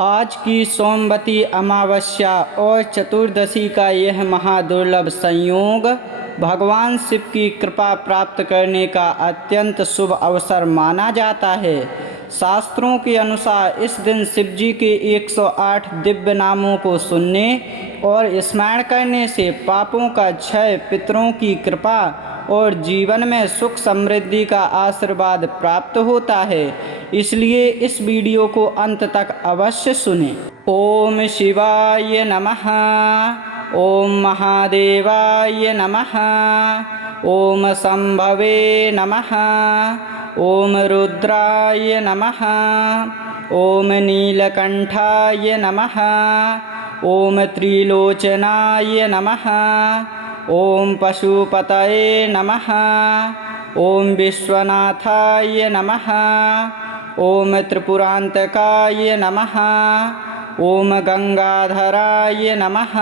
आज की सोमवती अमावस्या और चतुर्दशी का यह महादुर्लभ संयोग भगवान शिव की कृपा प्राप्त करने का अत्यंत शुभ अवसर माना जाता है। शास्त्रों के अनुसार इस दिन शिव जी के 108 दिव्य नामों को सुनने और स्मरण करने से पापों का क्षय, पितरों की कृपा और जीवन में सुख समृद्धि का आशीर्वाद प्राप्त होता है। इसलिए इस वीडियो को अंत तक अवश्य सुनें। ओम शिवाय नमः। ओम महादेवाय नमः। ओम शंभवे नमः। ओम रुद्राय नमः। ओम नीलकंठाय नमः। ओम त्रिलोचनाय नमः। ओम पशुपतये नमः। ओम विश्वनाथाय नमः। ओम त्रिपुरांतकाय नमः। ओम गंगाधराय नमः।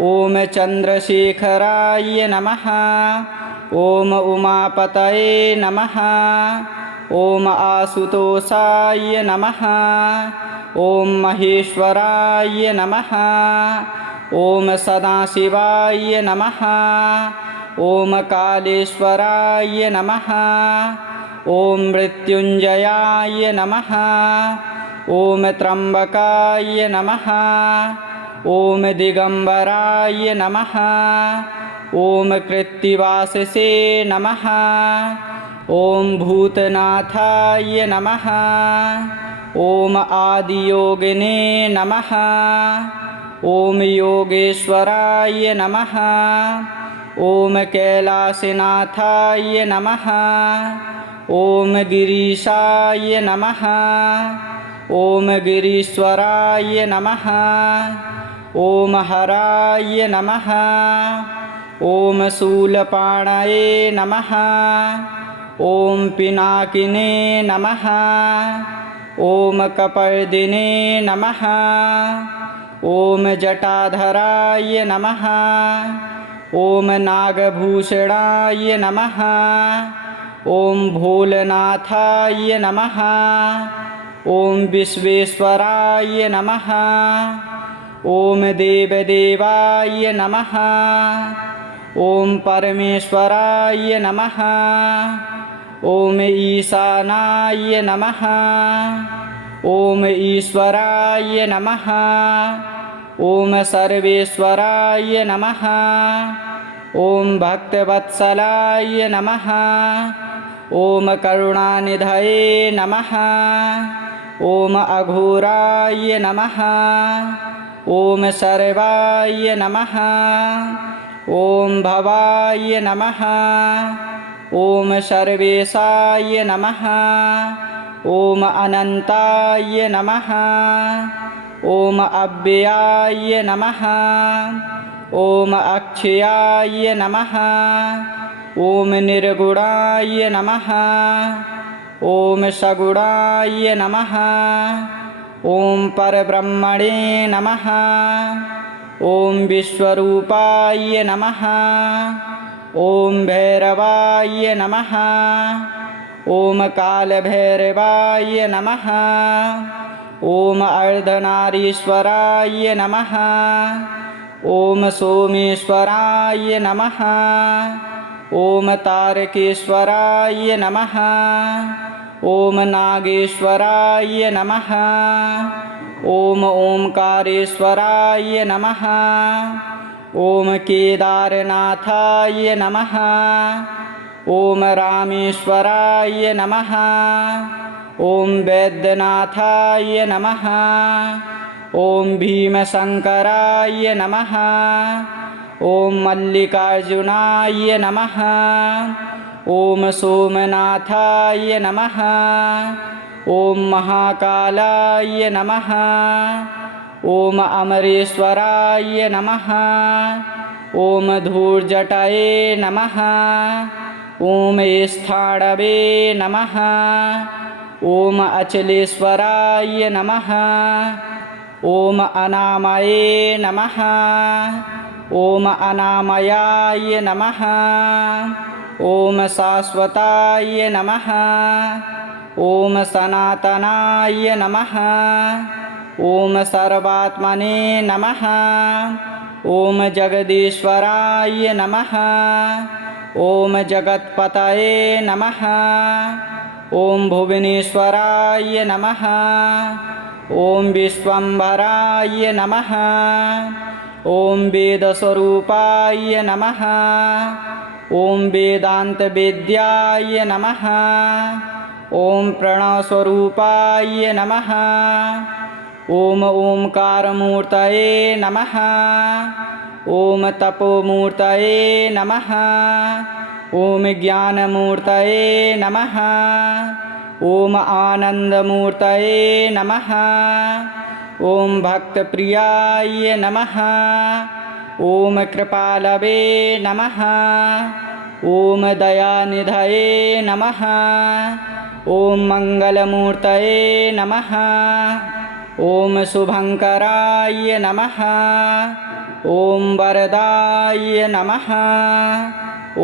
ओम चंद्रशेखराय नमः। ओम उमापतये नमः। ओम आशुतोषाय नमः। ओम महेश्वराय नमः। ओम सदाशिवाय नमः। ओम कालेश्वराय नमः। ओम मृत्युंजयाय नमः। ओम त्र्यंबकाय नमः। ओम दिगंबराय नमः। ओम कृत्तिवाससे नमः। ओम भूतनाथाय नमः। ओम आदियोगिने नमः। ओम योगेश्वराय नमः। ओम कैलासनाथाय नमः। ओम गिरीशाय नमः। ओम गिरीश्वराय नमः। ओम हराय नमः। ओम शूलपाणये नमः। ओम पिनाकिने नमः। ओम कपर्दिने नमः। ओम जटाधराय नमः। ओम नागभूषणाय नमः। ओम भोलनाथाय नमः। ओम विश्वेश्वराय नमः। ओम देवदेवाय नमः। ओम परमेश्वराय नमः। ओम ईशानाय नमः। ओम ईश्वराय नमः। ओम सर्वेश्वराय नमः। ओम भक्तवत्सलाय नमः। ओम करुणानिधये नमः। ओम अघोराय नमः। ओम सर्वाय नमः। ओम भवाय नमः। ओम सर्वेशाय नमः। ओम अनंताय नमः। ओम अव्ययाय नमः। ओम अक्षयाय नमः। ओम निर्गुणाय नमः। ओम सगुणाय नमः। ओम परब्रह्मणे नमः। ओम विश्वरूपाय नमः। ओम भैरवाय नमः। ओम कालभैरवाय नमः। ओम अर्धनारीश्वराय नमः। ओम सोमेश्वराय नमः। ओम तारकेश्वराय नमः। ओम नागेश्वराय नमः। ओम ओंकारेश्वराय नमः। ओम केदारनाथाय नमः। ओम रामेश्वराय नमः। ओम वैद्यनाथाय नमः। ओम भीमशंकराय नमः। ओम मल्लिकार्जुनाय नमः। ओम सोमनाथाय नमः। ओम महाकालाय नमः। ओम अमरेश्वराय नमः। ओम धूर्जटये नमः। ओम स्थाणवे नमः। ओम अचलेश्वराय नमः। ओम अनामये नमः। ओम अनामयाय नमः। ओम शाश्वताय नमः। ओम सनातनाय नमः। ॐ सर्वात्मने नमः। ॐ जगदीश्वराय नमः। ॐ जगत्पतये नमः। ॐ भुवनेश्वराय नमः। ॐ विश्वम्भराय नमः। ॐ वेदस्वरूपाय नमः। ॐ वेदान्तवेद्याय नमः। ॐ प्रणवस्वरूपाय नमः। ॐ ओंकारमूर्तये नमः। ॐ तपोमूर्तये नमः। ॐ ज्ञानमूर्तये नमः। ॐ आनन्दमूर्तये नमः। ॐ भक्तप्रियाय नमः। ॐ कृपालवे नमः। ॐ दयानिधये नमः। ॐ मङ्गलमूर्तये नमः। ॐ शुभङ्कराय नमः। ॐ वरदाय नमः।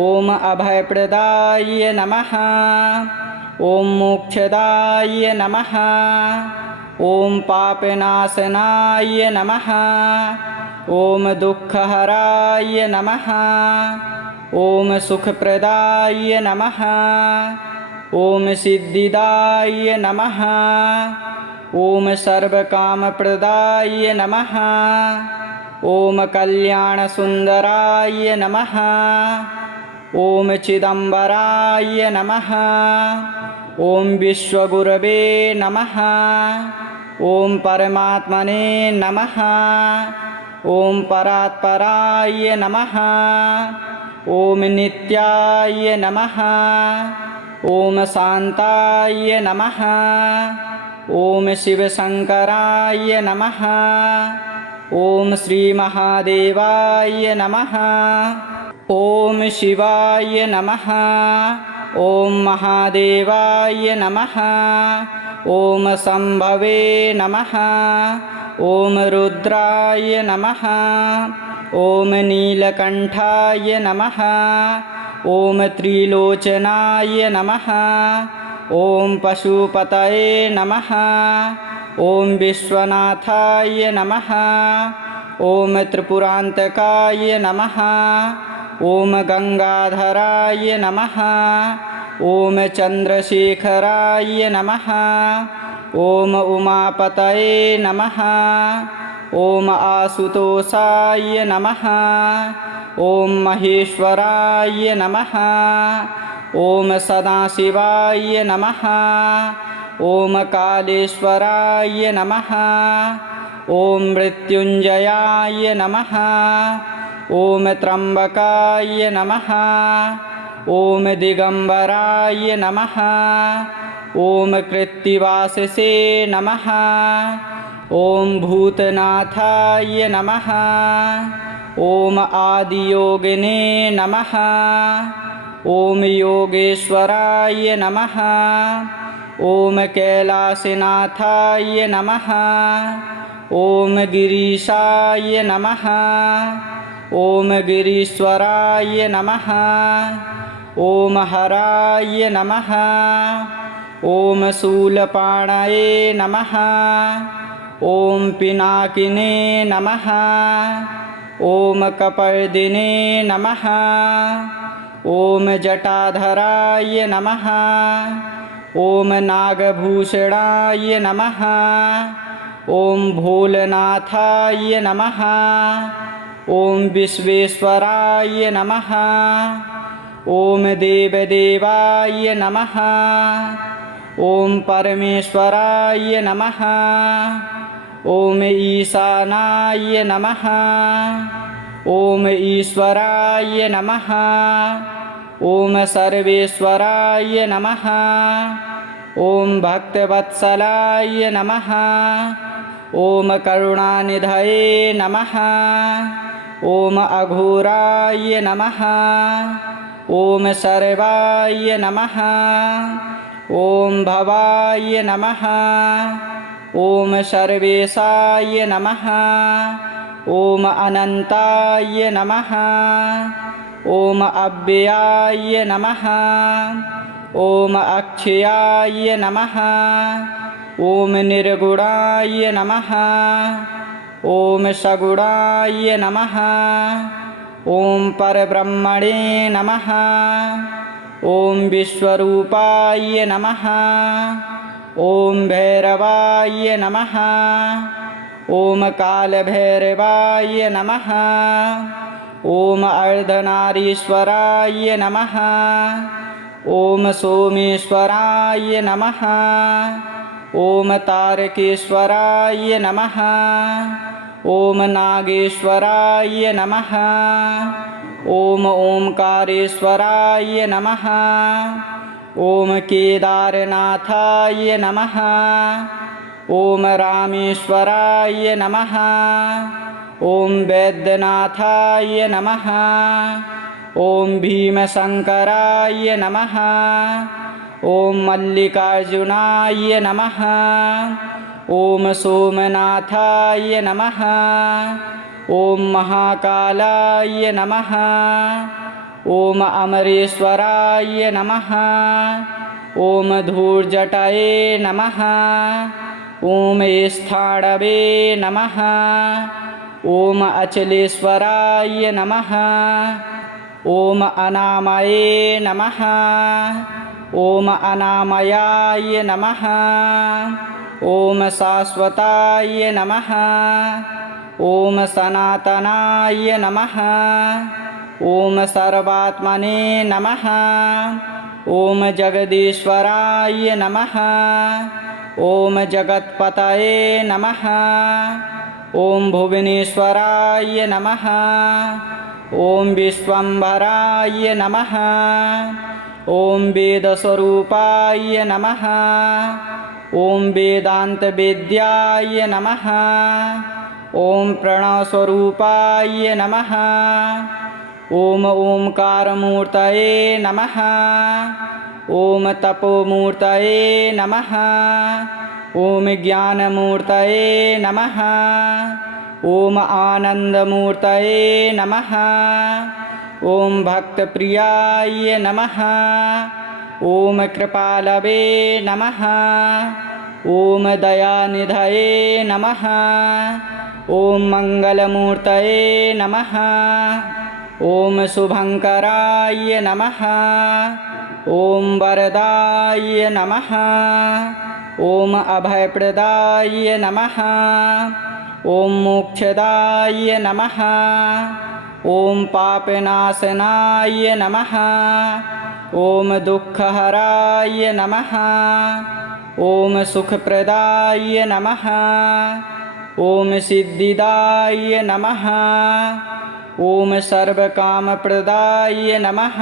ॐ अभयप्रदाय नमः। ॐ मोक्षदाय नमः। ॐ पापनाशनाय नमः। ॐ दुःखहराय नमः। ॐ सुखप्रदाय नमः। ॐ सिद्धिदाय नमः। ॐ सर्वकामप्रदाय नमः। ॐ कल्याणसुन्दराय नमः। ॐ चिदम्बराय नमः। ॐ विश्वगुरवे नमः। ॐ परमात्मने नमः। ॐ परात्पराय नमः। ॐ नित्याय नमः। ॐ शान्ताय नमः। ॐ शिवशङ्कराय नमः। ॐ श्रीमहादेवाय नमः। ॐ शिवाय नमः। ॐ महादेवाय नमः। ॐ शम्भवे नमः। ॐ रुद्राय नमः। ॐ नीलकण्ठाय नमः। ॐ त्रिलोचनाय नमः। ॐ पशुपतये नमः। ॐ विश्वनाथाय नमः। ॐ त्रिपुरान्तकाय नमः। ॐ गङ्गाधराय नमः। ॐ चन्द्रशेखराय नमः। ॐ उमापतये नमः। ॐ आशुतोषाय नमः। ॐ महेश्वराय नमः। ॐ सदाशिवाय नमः। ॐ कालेश्वराय नमः। ॐ मृत्युञ्जयाय नमः। ॐ त्र्यम्बकाय नमः। ॐ दिगम्बराय नमः। ॐ कृत्तिवाससे नमः। ॐ भूतनाथाय नमः। ॐ आदियोगिने नमः। ॐ योगेश्वराय नमः। ॐ कैलासनाथाय नमः। ॐ गिरीशाय नमः। ॐ गिरीश्वराय नमः। ॐ हराय नमः। ॐ शूलपाणये नमः। ॐ पिनाकिने नमः। ॐ कपर्दिने नमः। ॐ जटाधराय नमः। ॐ नागभूषणाय नमः। ॐ भोलनाथाय नमः। ॐ विश्वेश्वराय नमः। ॐ देवदेवाय नमः। ॐ परमेश्वराय नमः। ॐ ईशानाय नमः। ॐ ईश्वराय नमः। ॐ सर्वेश्वराय नमः। ॐ भक्तवत्सलाय नमः। ॐ करुणानिधये नमः। ॐ अघोराय नमः। ॐ सर्वाय नमः। ॐ भवाय नमः। ॐ सर्वेशाय नमः। ॐ अनन्ताय नमः। ॐ अव्ययाय नमः। ॐ अक्षयाय नमः। ॐ निर्गुणाय नमः ॐ सगुणाय नमः ॐ परब्रह्मणे नमः ॐ विश्वरूपाय नमः ॐ भैरवाय नमः ॐ कालभैरवाय नमः ॐ अर्धनारीश्वराय नमः ॐ सोमेश्वराय नमः ॐ तारकेश्वराय नमः ॐ नागेश्वराय नमः ॐ ओंकारेश्वराय नमः ॐ केदारनाथाय नमः ॐ रामेश्वराय नमः ॐ वैद्यनाथाय नमः ॐ भीमशंकराय नमः ॐ मल्लिकार्जुनाय नमः ॐ सोमनाथाय नमः ॐ महाकालाय नमः ॐ अमरेश्वराय नमः ॐ धूर्जटाये नमः ॐ स्थाणवे नमः ॐ अचलेश्वराय नमः ॐ अनामये नमः ॐ अनामयाय नमः ॐ शाश्वताय नमः ॐ सनातनाय नमः ॐ सर्वात्मने नमः ॐ जगदीश्वराय नमः ॐ जगत्पतये नमः ॐ भुवनेश्वराय नमः ॐ विश्वम्भराय नमः ॐ वेदस्वरूपाय नमः ॐ वेदान्तवेद्याय नमः ॐ प्रणवस्वरूपाय नमः ॐ ओंकारमूर्तये नमः ॐ तपोमूर्तये नमः ॐ ज्ञानमूर्तये नमः ॐ आनन्दमूर्तये नमः ॐ भक्तप्रियाय नमः ॐ कृपालवे नमः ॐ दयानिधये नमः ॐ मङ्गलमूर्तये नमः ॐ शुभङ्कराय नमः ॐ वरदाय नमः ॐ अभयप्रदाय नमः ॐ मोक्षदाय नमः ॐ पापनाशनाय नमः ॐ दुःखहराय नमः ॐ सुखप्रदाय नमः ॐ सिद्धिदाय नमः ॐ सर्वकामप्रदाय नमः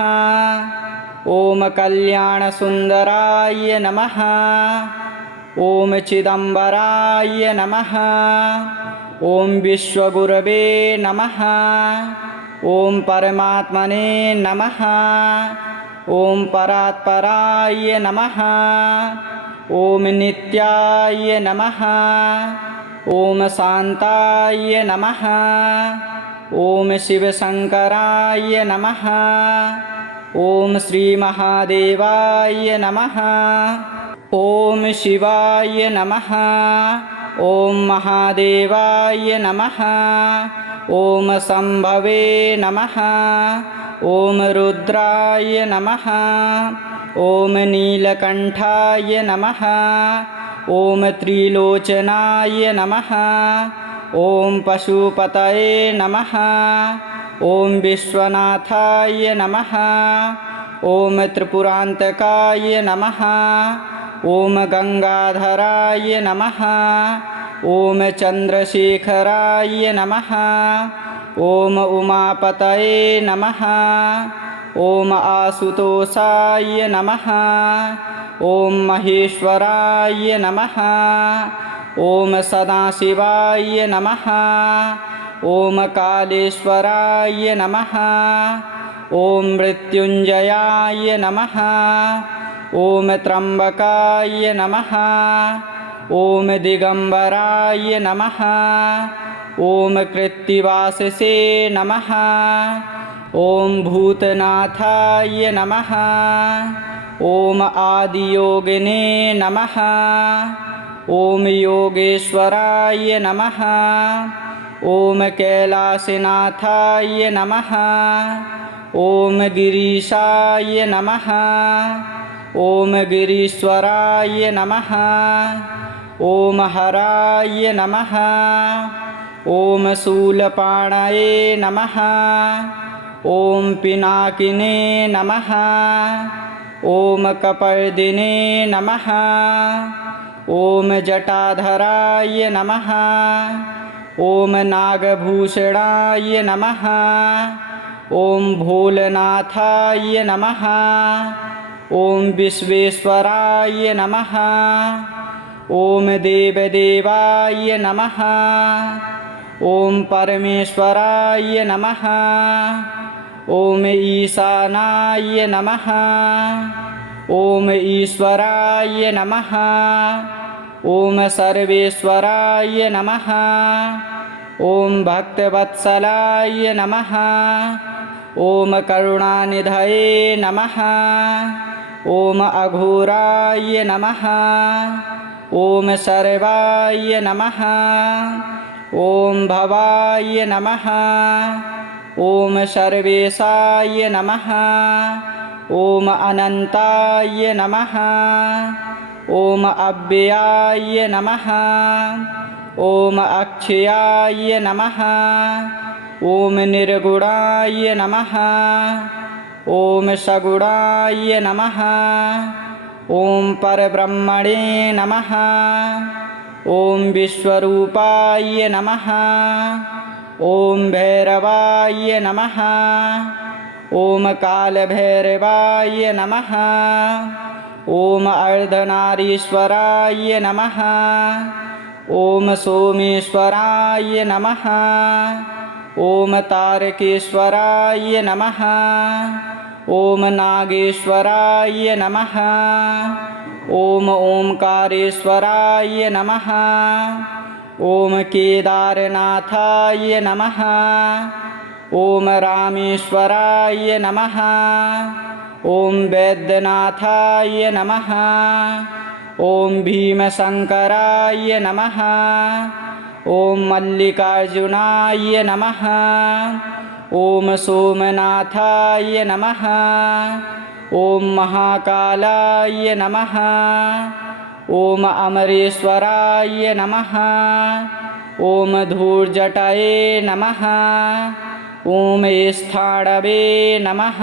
ॐ कल्याणसुन्दराय नमः ॐ चिदम्बराय नमः ॐ विश्वगुरवे नमः ॐ परमात्मने नमः ॐ परात्पराय नमः ॐ नित्याय नमः ॐ शान्ताय नमः ॐ शिवशङ्कराय नमः ॐ श्रीमहादेवाय नमः ॐ शिवाय नमः ॐ महादेवाय नमः ॐ शम्भवे नमः ॐ रुद्राय नमः ॐ नीलकण्ठाय नमः ॐ त्रिलोचनाय नमः ॐ पशुपतये नमः ॐ विश्वनाथाय नमः ॐ त्रिपुरान्तकाय नमः ॐ गंगाधराय नमः ॐ चन्द्रशेखराय नमः ॐ उमापतये नमः ॐ आशुतोषाय नमः ॐ महेश्वराय नमः ॐ सदाशिवाय नमः ॐ कालेश्वराय नमः ॐ मृत्युञ्जयाय नमः ॐ त्र्यम्बकाय नमः ॐ दिगंबराय नमः ॐ कृत्तिवाससे नमः ॐ भूतनाथाय नमः ॐ आदियोगिने नमः ॐ योगेश्वराय नमः। ॐ कैलासनाथाय नमः। ॐ गिरीशाय नमः। ॐ गिरीश्वराय नमः। ॐ हराय नमः। ॐ शूलपाणये नमः। ॐ पिनाकिने नमः। ॐ कपर्दिने नमः। ॐ जटाधराय नमः। ॐ नागभूषणाय नमः। ॐ भोलनाथाय नमः। ॐ विश्वेश्वराय नमः। ॐ देवदेवाय नमः। ॐ परमेश्वराय नमः। ॐ ईशानाय नमः। ॐ ईश्वराय नमः। ॐ सर्वेश्वराय नमः। ॐ भक्तवत्सलाय नमः। ॐ करुणानिधये नमः। ॐ अघोराय नमः। ॐ सर्वाय नमः। ॐ भवाय नमः। ॐ सर्वेशाय नमः। ॐ अनन्ताय नमः। ॐ अव्ययाय नमः। ॐ अक्षयाय नमः। ॐ निर्गुणाय नमः। ॐ सगुणाय नमः। ॐ परब्रह्मणे नमः। ॐ विश्वरूपाय नमः। ॐ भैरवाय नमः। ॐ कालभैरवाय नमः। ॐ अर्धनारीश्वराय नमः। ॐ सोमेश्वराय नमः। ॐ तारकेश्वराय नमः। ॐ नागेश्वराय नमः। ॐ ओंकारेश्वराय नमः। ॐ केदारनाथाय नमः। ॐ रामेश्वराय नमः। ॐ वैद्यनाथाय नमः। ॐ भीमशंकराय नमः। ॐ मल्लिकार्जुनाय नमः। ॐ सोमनाथाय नमः। ॐ महाकालाय नमः। ॐ अमरेश्वराय नमः। ॐ धूर्जटये नमः। ॐ स्थाणवे नमः।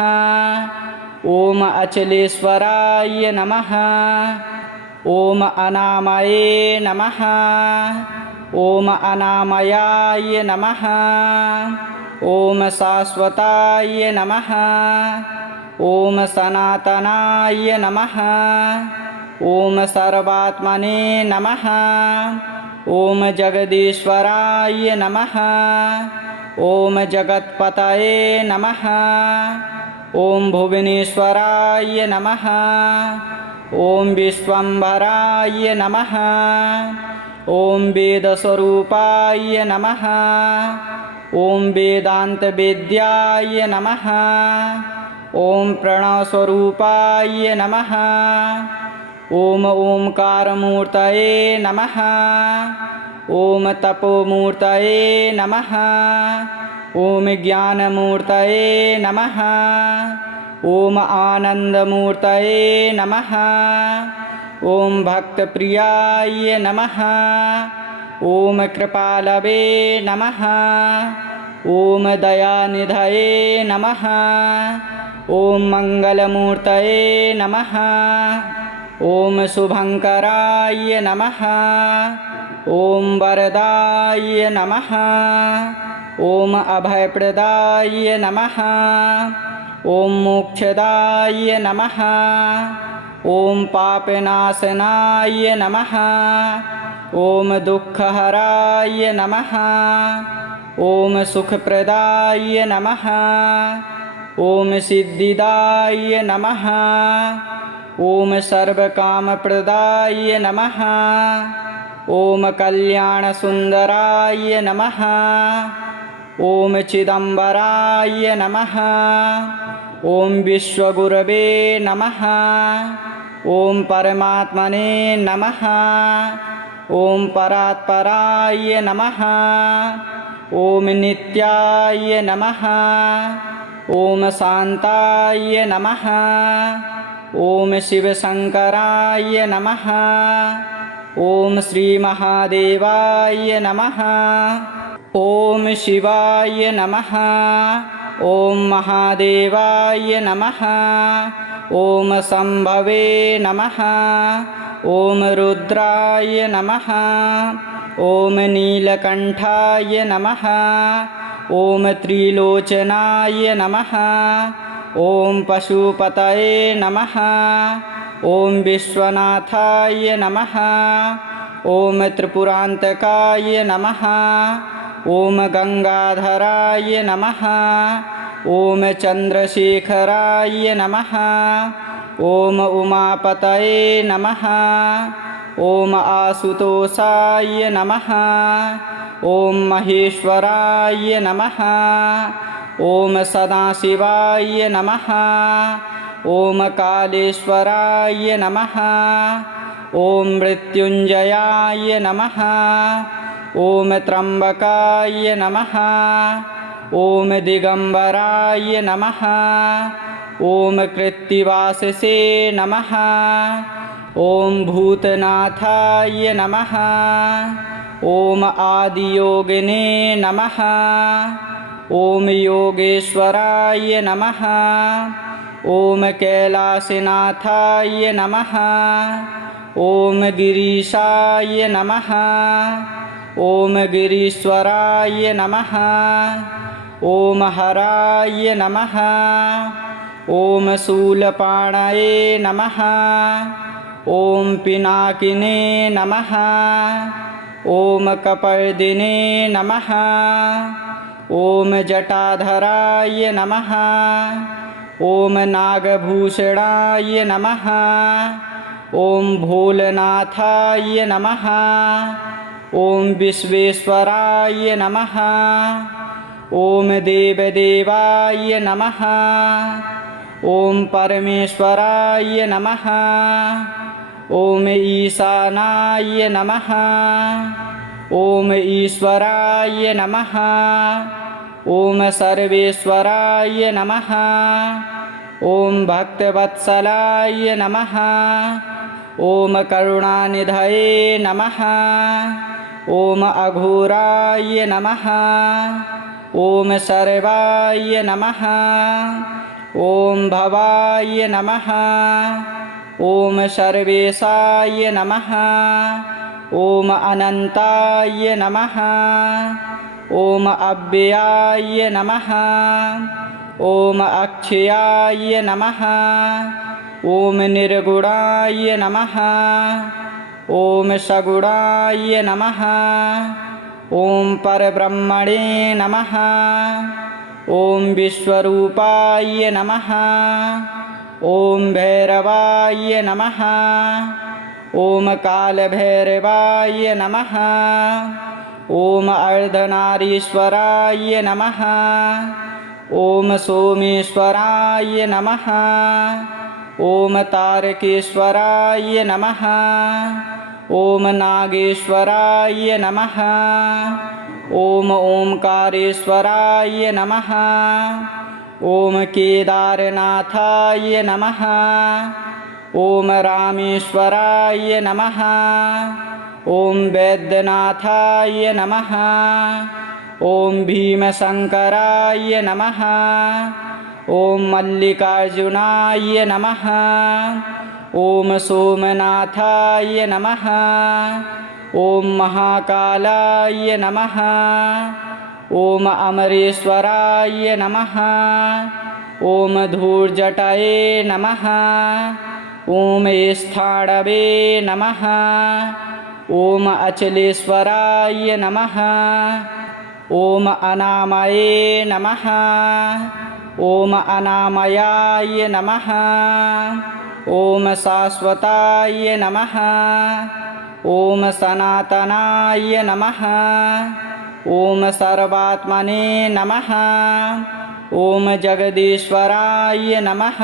ॐ अचलेश्वराय नमः। ॐ अनामये नमः। ॐ अनामयाय नमः। ॐ शाश्वताय नमः। ॐ सनातनाय नमः। ॐ सर्वात्मने नमः। ॐ जगदीश्वराय नमः। ॐ जगत्पतये नमः। ॐ भुवनेश्वराय नमः। ॐ विश्वम्भराय नमः। ॐ वेदस्वरूपाय नमः। ॐ वेदान्तवेद्याय नमः। ॐ प्रणवस्वरूपाय नमः। ॐ ओंकारमूर्तये नमः। ॐ तपोमूर्तये नमः। ॐ ज्ञानमूर्तये नमः। ॐ आनन्दमूर्तये नमः। ॐ भक्तप्रियाय नमः। ॐ कृपालवे नमः। ॐ दयानिधये नमः। ॐ मङ्गलमूर्तये नमः। ॐ शुभङ्कराय नमः। ॐ वरदाय नमः। ॐ अभयप्रदाय नमः। ॐ मोक्षदाय नमः। ॐ पापनाशनाय नमः। ॐ दुःखहराय नमः। ॐ सुखप्रदाय नमः। ॐ सिद्धिदाय नमः। ॐ सर्वकामप्रदाय नमः। ॐ कल्याणसुन्दराय नमः। ॐ चिदम्बराय नमः। ॐ विश्वगुरवे नमः। ॐ परमात्मने नमः। ॐ परात्पराय नमः। ॐ नित्याय नमः। ॐ शान्ताय नमः। ॐ शिवशङ्कराय नमः। ॐ श्रीमहादेवाय नमः। ॐ शिवाय नमः। ॐ महादेवाय नमः। ॐ शम्भवे नमः। ॐ रुद्राय नमः। ॐ नीलकण्ठाय नमः। ॐ त्रिलोचनाय नमः। ॐ पशुपतये नमः। ॐ विश्वनाथाय नमः। ॐ त्रिपुरान्तकाय नमः। ॐ गंगाधराय नमः। ॐ चन्द्रशेखराय नमः। ॐ उमापतये नमः। ॐ आशुतोषाय नमः। ॐ महेश्वराय नमः। ॐ सदाशिवाय नमः। ॐ कालेश्वराय नमः। ॐ मृत्युञ्जयाय नमः। ॐ त्र्यम्बकाय नमः। ॐ दिगम्बराय नमः। ॐ कृत्तिवाससे नमः। ॐ भूतनाथाय नमः। ॐ आदियोगिने नमः। ॐ योगेश्वराय नमः। ॐ कैलासनाथाय नमः। ॐ गिरीशाय नमः। ॐ गिरीश्वराय नमः। ॐ हराय नमः। ॐ शूलपाणये नमः। ॐ पिनाकिने नमः। ॐ कपर्दिने नमः। ॐ जटाधराय नमः। ॐ नागभूषणाय नमः। ॐ भोलनाथाय नमः। ॐ विश्वेश्वराय नमः। ॐ देवदेवाय नमः। ॐ परमेश्वराय नमः। ॐ ईशानाय नमः। ॐ ईश्वराय नमः। ॐ सर्वेश्वराय नमः। ॐ भक्तवत्सलाय नमः। ॐ करुणानिधये नमः। ॐ अघोराय नमः। ॐ सर्वाय नमः। ॐ भवाय नमः। ॐ सर्वेशाय नमः। ॐ अनन्ताय नमः। ॐ अव्ययाय नमः। ॐ अक्षयाय नमः। ॐ निर्गुणाय नमः। ॐ सगुणाय नमः। ॐ परब्रह्मणे नमः। ॐ विश्वरूपाय नमः। ॐ भैरवाय नमः। ॐ कालभैरवाय नमः। ॐ अर्धनारीश्वराय नमः। ॐ सोमेश्वराय नमः। ॐ तारकेश्वराय नमः। ॐ नागेश्वराय नमः। ॐ ओंकारेश्वराय नमः। ॐ केदारनाथाय नमः। ॐ रामेश्वराय नमः। ॐ वैद्यनाथाय नमः। ॐ भीमशंकराय नमः। ॐ मल्लिकार्जुनाय नमः। ॐ सोमनाथाय नमः। ॐ महाकालाय नमः। ॐ अमरेश्वराय नमः। ॐ धूर्जटये नमः। ॐ स्थाणवे नमः। ॐ अचलेश्वराय नमः। ॐ अनामये नमः। ॐ अनामयाय नमः। ॐ शाश्वताय नमः। ॐ सनातनाय नमः। ॐ सर्वात्मने नमः। ॐ जगदीश्वराय नमः।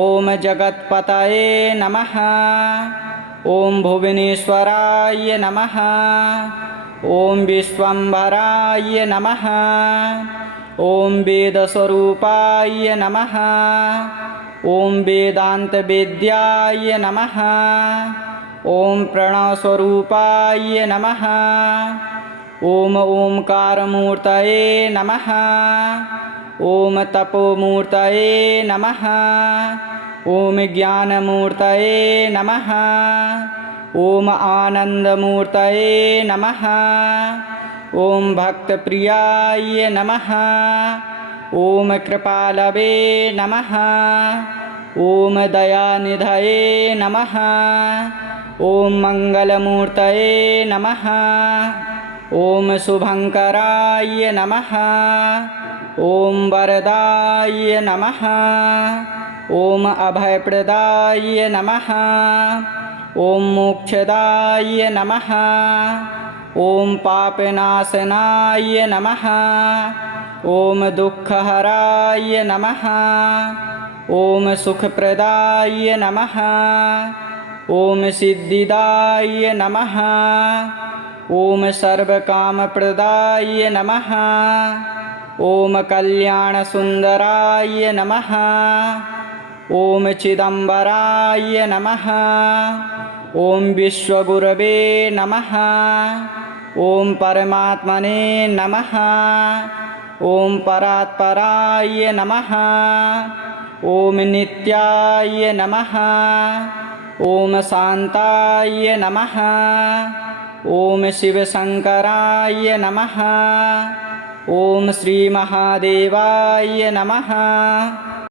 ॐ जगत्पतये नमः। ॐ भुवनेश्वराय नमः। ॐ विश्वम्भराय नमः। ॐ वेदस्वरूपाय नमः। ॐ वेदान्तवेद्याय नमः। ॐ प्रणवस्वरूपाय नमः। ॐ ओंकारमूर्तये नमः। ॐ तपोमूर्तये नमः। ॐ ज्ञानमूर्तये नमः। ॐ आनन्दमूर्तये नमः। ॐ भक्तप्रियाय नमः। ॐ कृपालवे नमः। ॐ दयानिधये नमः। ॐ मङ्गलमूर्तये नमः। ॐ शुभङ्कराय नमः। ॐ वरदाय नमः। ॐ अभयप्रदाय नमः। ॐ मोक्षदाय नमः। ॐ पापनाशनाय नमः। ॐ दुःखहराय नमः। ॐ सुखप्रदाय नमः। ॐ सिद्धिदाय नमः। ॐ सर्वकामप्रदाय नमः। ॐ कल्याणसुन्दराय नमः। ॐ चिदम्बराय नमः। ॐ विश्वगुरवे नमः। ॐ परमात्मने नमः। ॐ परात्पराय नमः। ॐ नित्याय नमः। ॐ शान्ताय नमः। ॐ शिवशङ्कराय नमः। ॐ श्रीमहादेवाय नमः।